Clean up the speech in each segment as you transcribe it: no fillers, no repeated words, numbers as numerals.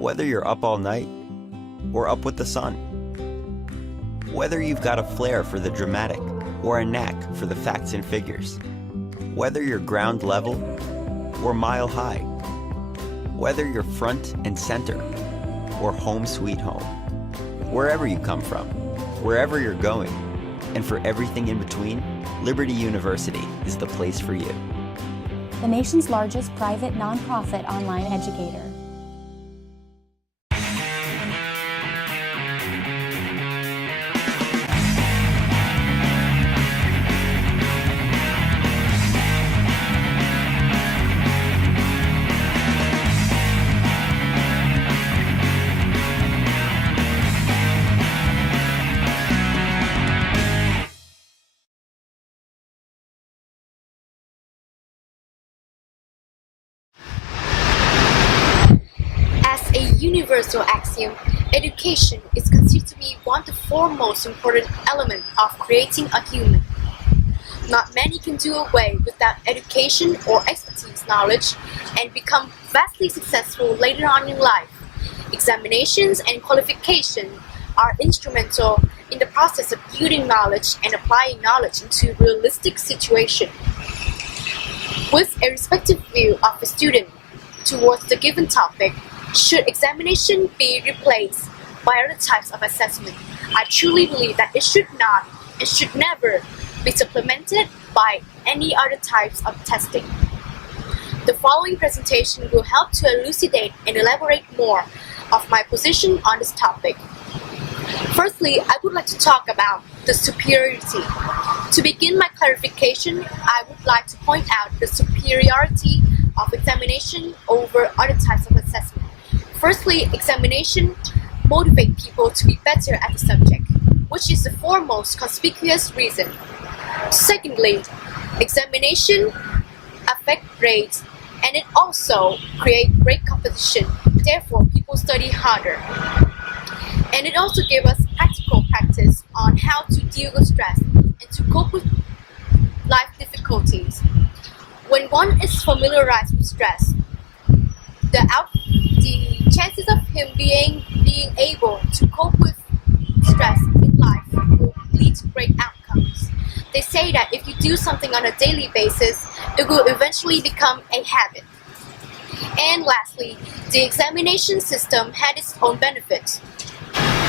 Whether you're up all night or up with the sun. Whether you've got a flair for the dramatic or a knack for the facts and figures. Whether you're ground level or mile high. Whether you're front and center or home sweet home. Wherever you come from, wherever you're going, and for everything in between, Liberty University is the place for you. The nation's largest private nonprofit online educator. Universal axiom, education is considered to be one of the foremost important elements of creating a human. Not many can do away without education or expertise knowledge and become vastly successful later on in life. Examinations and qualifications are instrumental in the process of building knowledge and applying knowledge into realistic situations. With a respective view of the student towards the given topic, should examination be replaced by other types of assessment? I truly believe that it should not and should never be supplemented by any other types of testing. The following presentation will help to elucidate and elaborate more of my position on this topic. Firstly, I would like to talk about the superiority. To begin my clarification, I would like to point out the superiority of examination over other types of assessment. Firstly, examination motivates people to be better at the subject, which is the foremost conspicuous reason. Secondly, examination affects grades, and it also creates great competition. Therefore, people study harder. And it also gives us practical practice on how to deal with stress and to cope with life difficulties. When one is familiarized with stress, the chances of him being able to cope with stress in life will lead to great outcomes. They say that if you do something on a daily basis, it will eventually become a habit. And lastly, the examination system had its own benefits.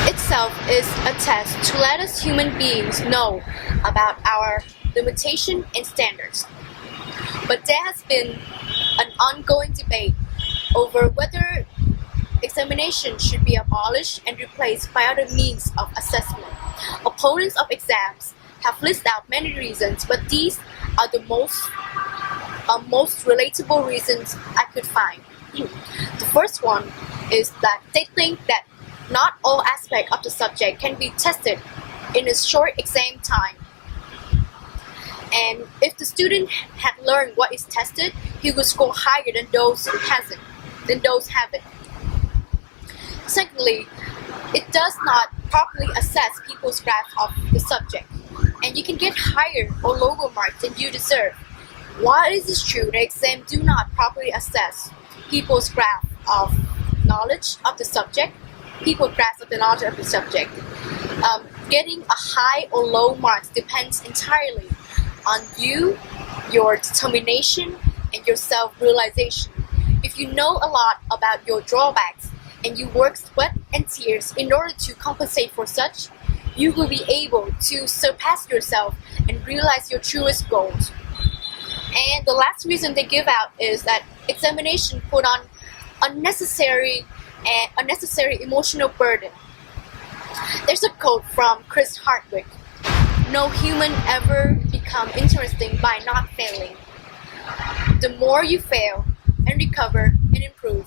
Itself is a test to let us human beings know about our limitations and standards. But there has been an ongoing debate over whether examination should be abolished and replaced by other means of assessment. Opponents of exams have listed out many reasons, but these are the most relatable reasons I could find. The first one is that they think that not all aspects of the subject can be tested in a short exam time. And if the student had learned what is tested, he would score higher than those who haven't. Secondly, it does not properly assess people's grasp of the subject, and you can get higher or lower marks than you deserve. While it is true that exams do not properly assess people's grasp of knowledge of the subject, getting a high or low marks depends entirely on you, your determination, and your self-realization. If you know a lot about your drawbacks and you work sweat and tears in order to compensate for such, you will be able to surpass yourself and realize your truest goals. And the last reason they give out is that examination put on unnecessary emotional burden. There's a quote from Chris Hardwick: "No human ever become interesting by not failing. The more you fail and recover and improve,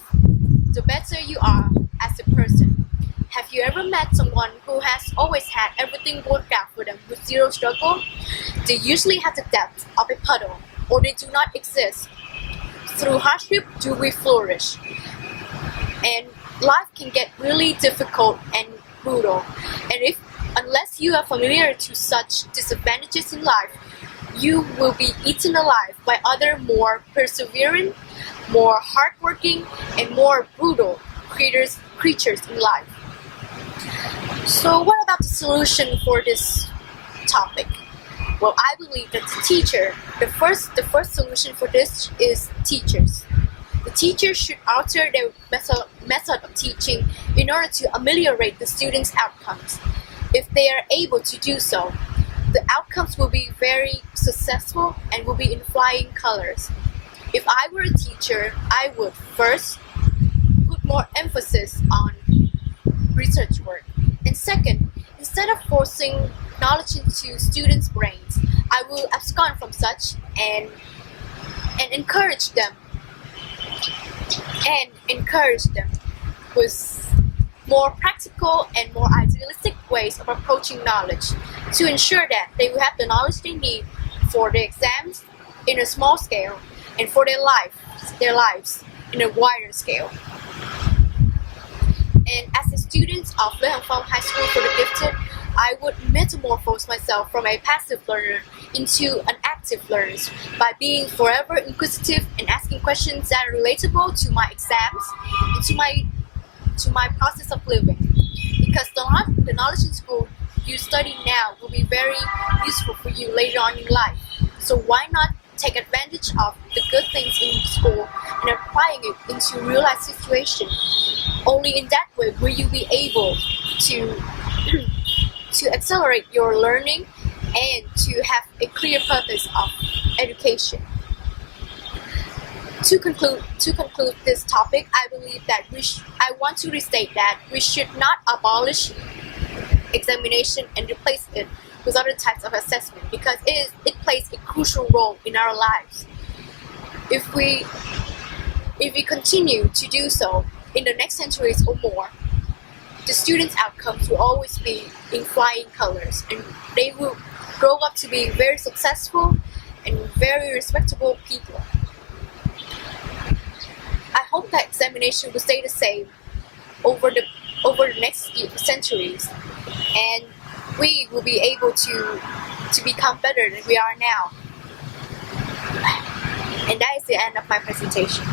the better you are as a person." Have you ever met someone who has always had everything worked out for them with zero struggle? They usually have the depth of a puddle, or they do not exist. Through hardship do we flourish. And life can get really difficult and brutal. And unless you are familiar to such disadvantages in life, you will be eaten alive by other more persevering, more hardworking, and more brutal creatures in life. So what about the solution for this topic? Well, I believe that the first solution for this is teachers. The teachers should alter their method of teaching in order to ameliorate the students' outcomes. If they are able to do so, the outcomes will be very successful and will be in flying colors. If I were a teacher, I would first put more emphasis on research work. And second, instead of forcing knowledge into students' brains, I will abscond from such and encourage them with more practical and more idealistic ways of approaching knowledge to ensure that they will have the knowledge they need for their exams in a small scale and for their lives in a wider scale. And as a student of Phan High School for the Gifted, I would metamorphose myself from a passive learner into an active learner by being forever inquisitive and asking questions that are relatable to my exams and to my process of living. Because the knowledge in school you study now will be very useful for you later on in life. So why not take advantage of the good things in school and applying it into real life situations? Only in that way will you be able to accelerate your learning and to have a clear purpose of education. To conclude this topic, I believe that I want to restate that we should not abolish examination and replace it with other types of assessment because it plays a crucial role in our lives. If we continue to do so in the next centuries or more, the students' outcomes will always be in flying colors, and they will grow up to be very successful and very respectable people. I hope that examination will stay the same over the next centuries, and we will be able to become better than we are now. And that is the end of my presentation.